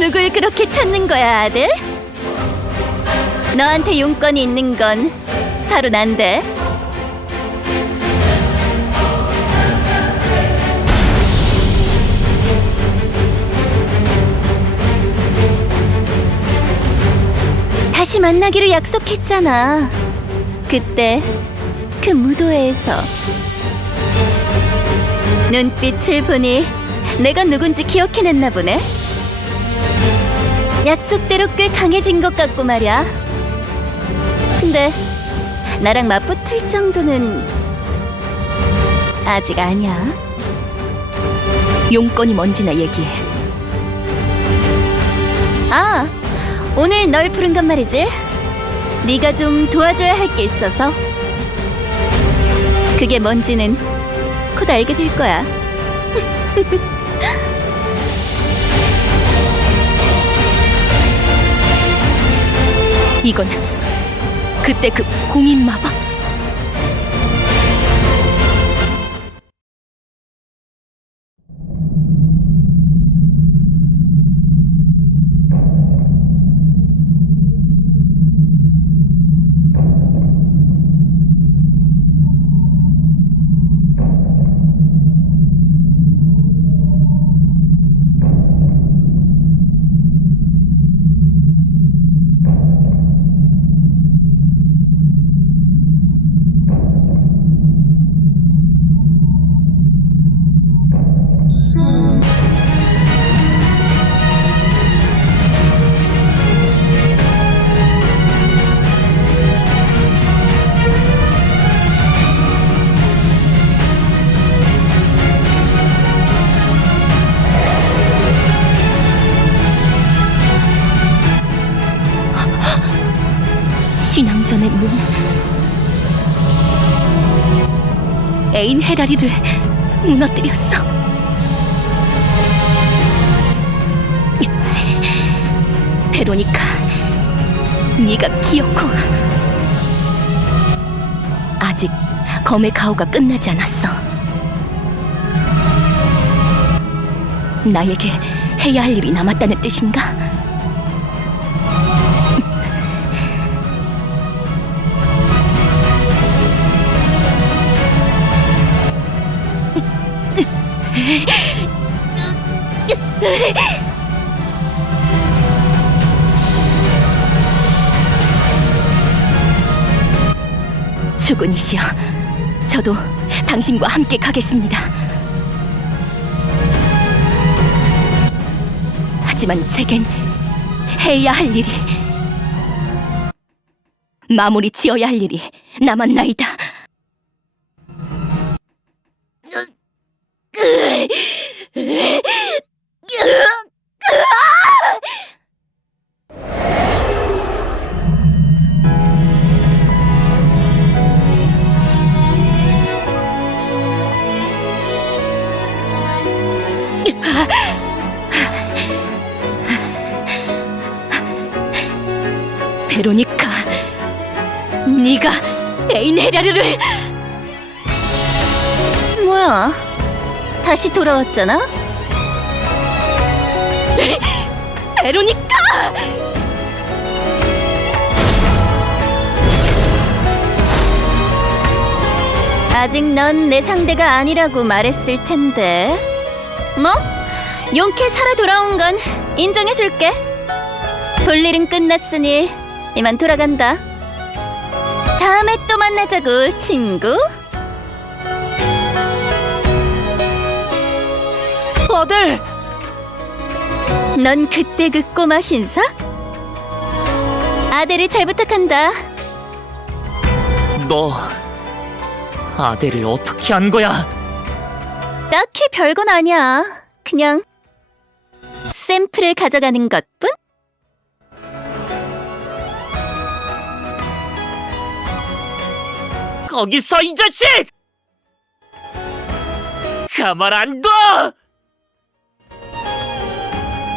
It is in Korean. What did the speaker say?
누굴 그렇게 찾는 거야, 아들? 너한테 용건이 있는 건 바로 난데. 다시 만나기로 약속했잖아. 그때 그 무도회에서 눈빛을 보니 내가 누군지 기억해냈나 보네. 약속대로 꽤 강해진 것 같고 말이야. 근데 나랑 맞붙을 정도는 아직 아니야. 용건이 뭔지나 얘기해. 아, 오늘 널 부른 건 말이지. 네가 좀 도와줘야 할 게 있어서. 그게 뭔지는 곧 알게 될 거야. 이건 그때 그 공인 마법? 신앙전의 문. 에인 헤라리를 무너뜨렸어. 베로니카, 네가 기어코 아직 검의 가호가 끝나지 않았어. 나에게 해야 할 일이 남았다는 뜻인가? 주군이시여, 저도 당신과 함께 가겠습니다. 하지만 제겐 해야 할 일이 마무리 지어야 할 일이 남았나이다. 베로니카, 네가 에인 헤라르를 뭐야? 다시 돌아왔잖아? 베로니카! 아직 넌 내 상대가 아니라고 말했을 텐데. 뭐? 용케 살아 돌아온 건 인정해줄게. 볼 일은 끝났으니 이만 돌아간다. 다음에 또 만나자고, 친구. 아들! 넌 그때 그 꼬마 신사? 아들을 잘 부탁한다. 너 아델을 어떻게 한 거야? 딱히 별건 아니야. 그냥 샘플을 가져가는 것뿐? 거기서 이 자식! 가만 안 둬!